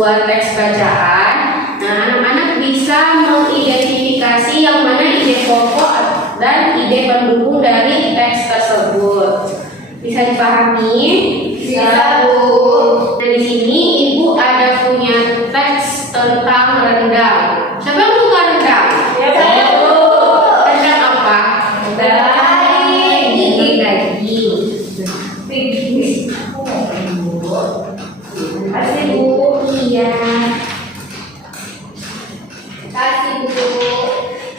sebuah teks bacaan, nah anak-anak bisa mengidentifikasi yang mana ide pokok dan ide pendukung dari teks tersebut. Bisa dipahami? Bisa, Bu. Nah, di sini Ibu ada punya teks tentang rendang. Siapa yang suka rendang? Ya, Bu. Rendang apa? Daging. Daging. Kasih, Bu. Iya. Kasih, Bu.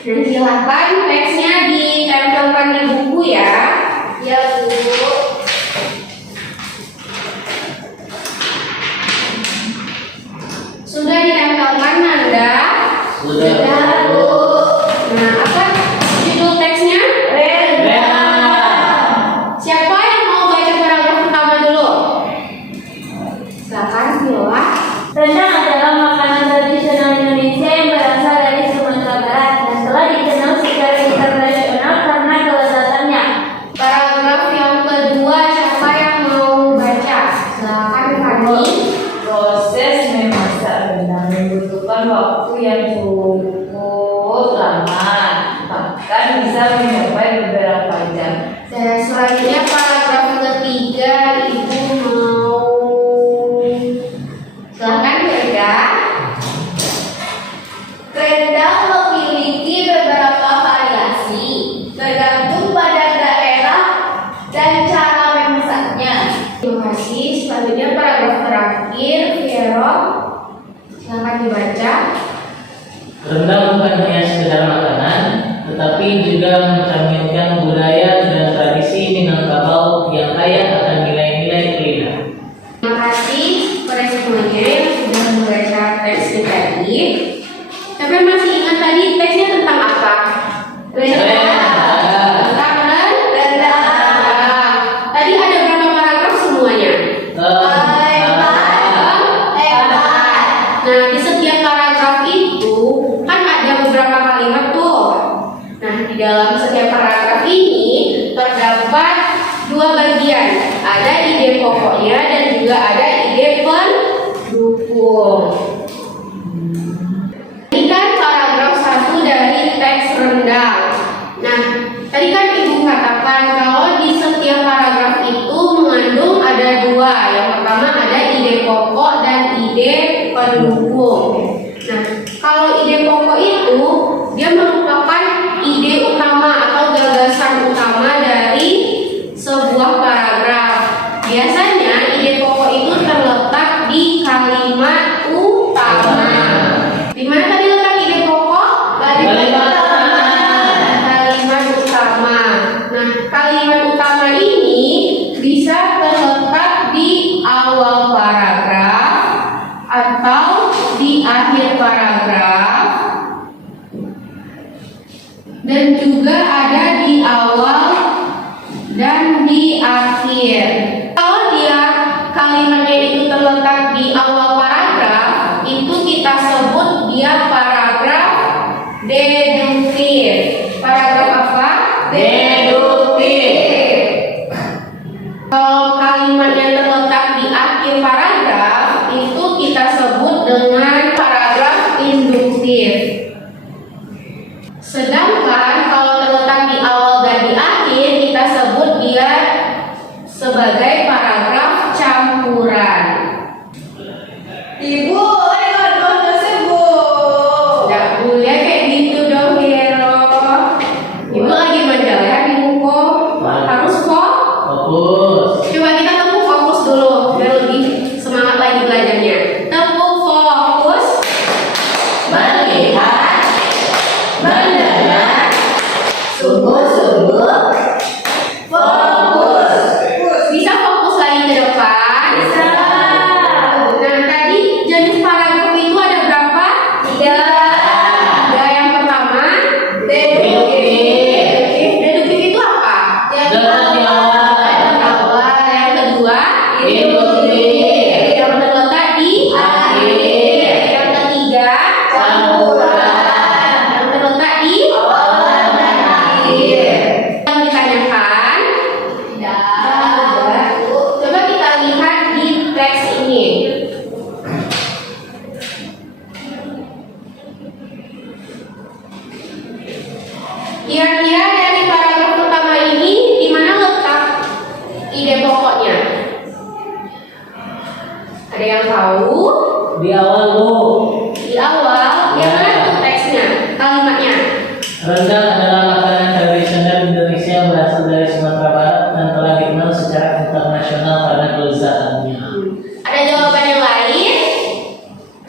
Dan silakan teksnya ditempelkan di buku ya. Ya, Bu. Sudah ditempelkan, Nanda? Sudah, Bu. Nah, apa judul teksnya? Rendang. Siapa yang mau baca paragraf pertama dulu? Silakan, Viola. Rendang adalah makanan tradisional Indonesia yang berasal dari Sumatera Barat dan telah dikenal secara internasional karena kelezatannya. Paragraf yang kedua, siapa yang mau baca? Silakan, Fani. Proses memasak rendang membutuhkan waktu yang cukup lama, bahkan bisa mencapai beberapa jam. Dan selanjutnya paragraf ketiga, Ibu mau silakan kerja. Rendang memiliki beberapa variasi, tergantung pada daerah dan cara memasaknya. Terima kasih. Selanjutnya paragraf terakhir, Vero. Silakan dibaca. Rendang bukan hanya sekedar makanan, tetapi juga mencerminkan budaya dan tradisi Minangkabau yang kaya akan nilai-nilai kuliner. Terima kasih kepada semuanya yang sudah membaca teksnya tadi. Tapi masih ingat tadi teksnya tentang apa? Tentang rendang. Tadi ada berapa paragraf semuanya? Nah, di setiap paragraf itu kan ada beberapa kalimat tuh. Nah, di dalam setiap paragraf ini terdapat dua bagian. Ada ide pokoknya dan juga ada ide pendukung. Ini kan paragraf 1 dari teks rendang. Nah, tadi kan Ibu katakan kalau di setiap paragraf itu mengandung ada dua. Yang pertama ada ide pokok dan ide pendukung. Nah, kalau ide pokok itu dia merupakan ide utama atau gagasan utama dari sebuah paragraf. Biasanya ide pokok itu terletak di kalimat utama. Di mana tadi letak ide pokok? Kalimat utama. Nah, kalimat utama ini bisa terletak di awal paragraf atau di akhir paragraf, dan juga ada di awal dan di akhir. Kalau dia kalimatnya itu terletak di awal paragraf, itu kita sebut dia paragraf deduktif. Paragraf apa? Deduktif. Kalau kalimatnya terletak di akhir paragraf, itu kita sebut dengan paragraf induktif. Sedangkan kalau terletak di awal dan di akhir, kita sebut dia sebagai Kira-kira dari paragraf pertama ini di mana letak ide pokoknya? Ada yang tahu? Di awal Bu. Di awal, yang mana tuh teksnya, kalimatnya? Rendang adalah makanan tradisional Indonesia yang berasal dari Sumatera Barat dan telah dikenal secara internasional karena kelezatannya. Ada jawaban yang lain?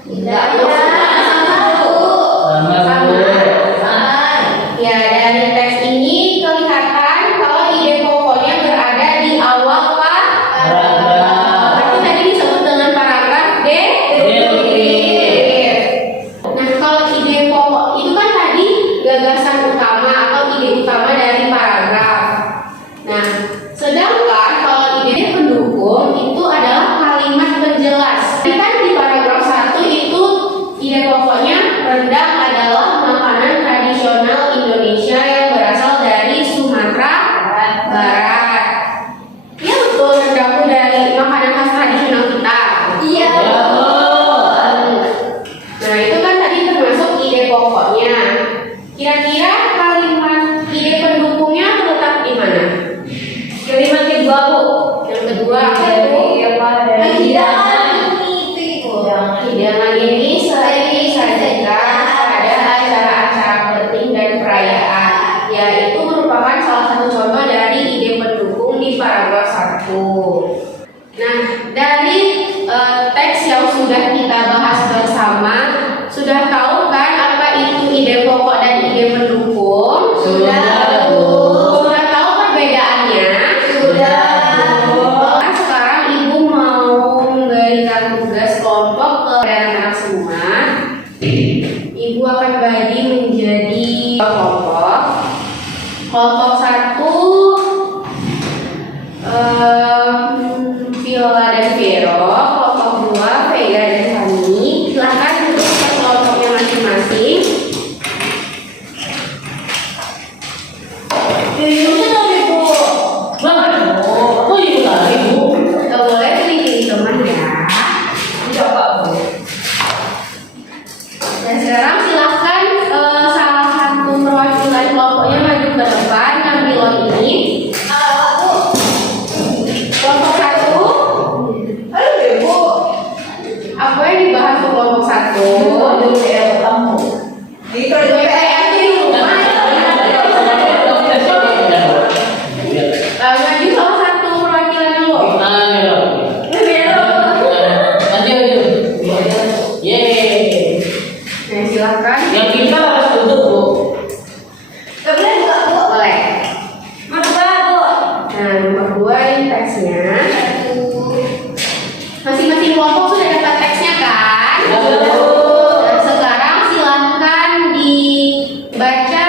Tidak ada. Sama Bu. Ya, dari teks ini kelihatan kalau ide pokoknya berada di awal Paragraf. berarti tadi disebut dengan paragraf deduktif. Nah, kalau ide pokok itu kan tadi gagasan utama atau ide utama dari paragraf. Nah, sedangkan kalau ide pendukung itu adalah kalimat penjelas. Jadi kan di paragraf 1 itu ide pokoknya rendang adalah makanan tradisional Indonesia yang berasal dari Sumatera Barat. Ya betul, rendang itu dari makanan khas tradisional kita. Iya. Nah, itu kan tadi termasuk ide pokoknya. Kira-kira kalimat ide pendukungnya terletak di mana? Kalimat kedua Bu. Yang kedua apa Dari itu? apa? Dari Hidangan itu Ibu. Hidangan ini sering disajikan pada acara-acara penting dan perayaan, yaitu merupakan salah satu contoh dari ide pendukung di paragraf 1. Nah, dari teks yang sudah kita bahas bersama, sudah tahu kan apa itu ide pokok dan ide pendukung? Sudah, Bu. Sudah tahu perbedaannya? Sudah. Nah, sekarang Ibu mau memberikan tugas kelompok kepada anak-anak semua. Ibu akan bagi menjadi kelompok. Kelompok 1 Viola dan Vero, kelompok 2 Vega dan Fani. Silahkan duduk ke kelompoknya masing-masing. Dirinya dong Ibu. Kok ibu tadi Bu? Gak boleh pilih teman ya. Coba Bu. Dan sekarang silahkan salah satu perwakilan kelompoknya maju ke depan ngambil lot ini. Kelompok 1, Aduh Ibu. apa yang dibahas ke kelompok 1? Aduh ya kamu. Ini kalau di WPR di rumah. Maju salah satu perwakilan lo. Yeay. Nah, silahkan. Yang kita harus duduk Bu. Gak boleh buka Bu. Boleh. Mana Bu? Nah, nomor 2 ini teksnya. Masing-masing kelompok sudah dapat teksnya kan? Nah, sekarang silahkan dibaca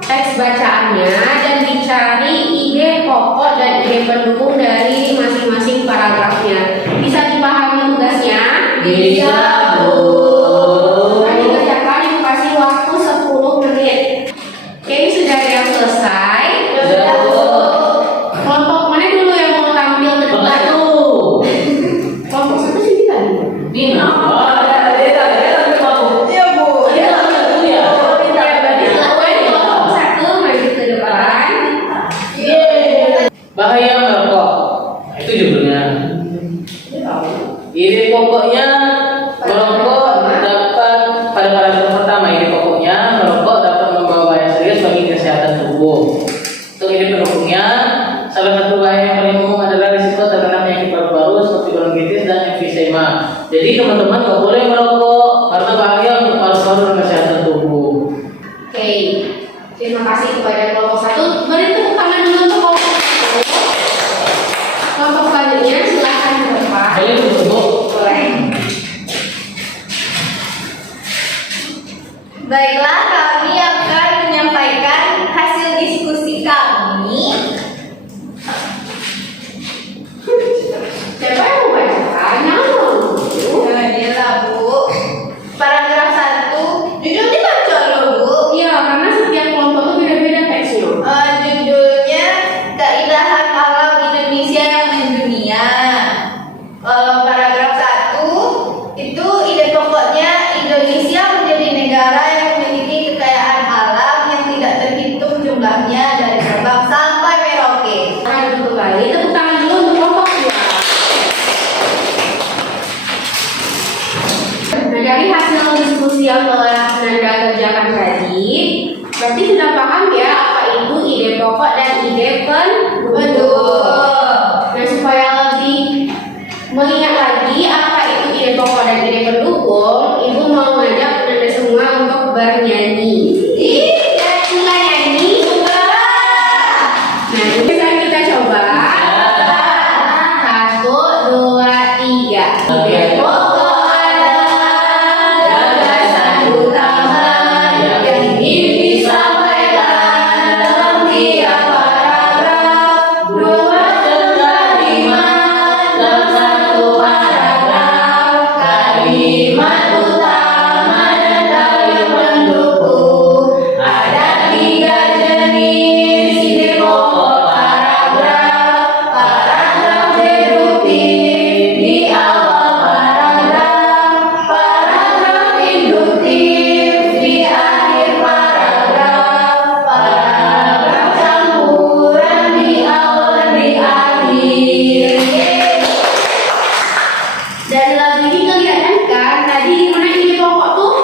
teks bacaannya dan dicari ide pokok dan ide pendukung dari masing-masing paragrafnya. Bisa dipahami tugasnya? Bisa Bu. Nah, dikerjakan Ibu kasih waktu 10 menit. Oke, ini sudah ada yang selesai. Sudah Bu. Kelompok mana dulu yang mau tampil ke depan? Satu. Kelompok 1 sih kita nih. Bina. Iya Bu. Iya, satu ya. Ya, berarti selesai kelompok 1 maju ke depan. Yeay. Bahaya merokok. Itu judulnya. Ide pokoknya merokok dapat pada paragraf pertama, ide pokoknya merokok dapat membawa bahaya serius bagi kesehatan tubuh. Untuk ide pendukungnya, salah satu bahaya yang paling umum adalah risiko terkena penyakit paru-paru seperti bronkitis dan emfisema. Jadi teman-teman nggak boleh merokok karena bahaya untuk paru-paru dan kesehatan tubuh. Oke, terima kasih kepada kelompok 1. Beri tepuk tangan dulu untuk kelompok 1. Kelompok selanjutnya silahkan ke depan. Boleh Bu. Boleh. Baiklah, kami akan menyampaikan hasil diskusi kami. Siapa yang mau bacakan? Nama dulu. Inilah Bu. Paragraf 1. Judulnya baca loh Bu. Iya, karena setiap kelompok itu beda-beda teksnya. Judulnya Keindahan Alam Indonesia yang Mendunia. Kalau paragraf 1 itu ide pokoknya Indonesia menjadi negara yang memiliki kekayaan dari hasil diskusi yang telah Nanda kerjakan tadi, berarti sudah paham ya apa itu ide pokok dan ide pendukung. Nah, supaya lebih mengingat lagi apa itu ide pokok dan ide pendukung, Ibu mau ngajak Nanda semua untuk bernyanyi. Suka nyanyi? Nah, ini sekarang kita coba. 1, 2, 3. Ide pokok adalah gagasan utama yang ingin disampaikan dalam tiap paragraf. 2 kalimat dalam 1 paragraf. Kalimat utama dan kalimat pendukung. Ada 3 jenis ide pokok paragraf. Paragraf deduktif di awal paragraf. Paragraf induktif di akhir paragraf. Paragraf campuran di awal dan di akhir. Dan lagu ini kelihatan kan tadi di mana ide pokok tuh?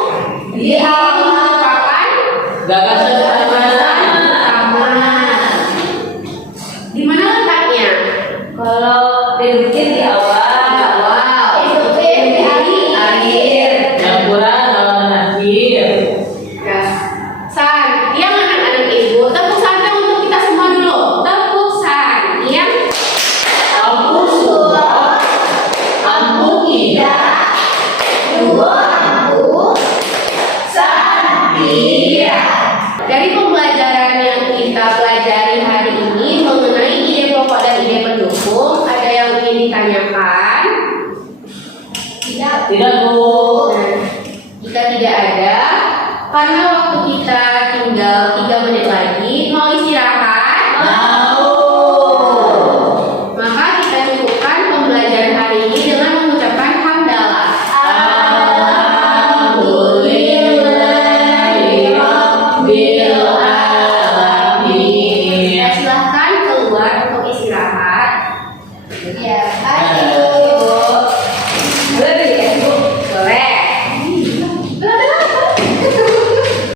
Di awal merupakan Gagasan utama. Di mana letaknya? Kalau deduktif di awal, Induktif di akhir. campuran lawan akhir. Ya. San, yang anak-anak ibu, tepuk tangan untuk kita semua dulu. Tepuk san, yang Ampun semua, ampun tidak. Dari pembelajaran yang kita pelajari hari ini mengenai ide pokok dan ide pendukung, ada yang ingin ditanyakan? Tidak, Bu. Nah, jika tidak ada, karena waktu kita tinggal 3 menit lagi,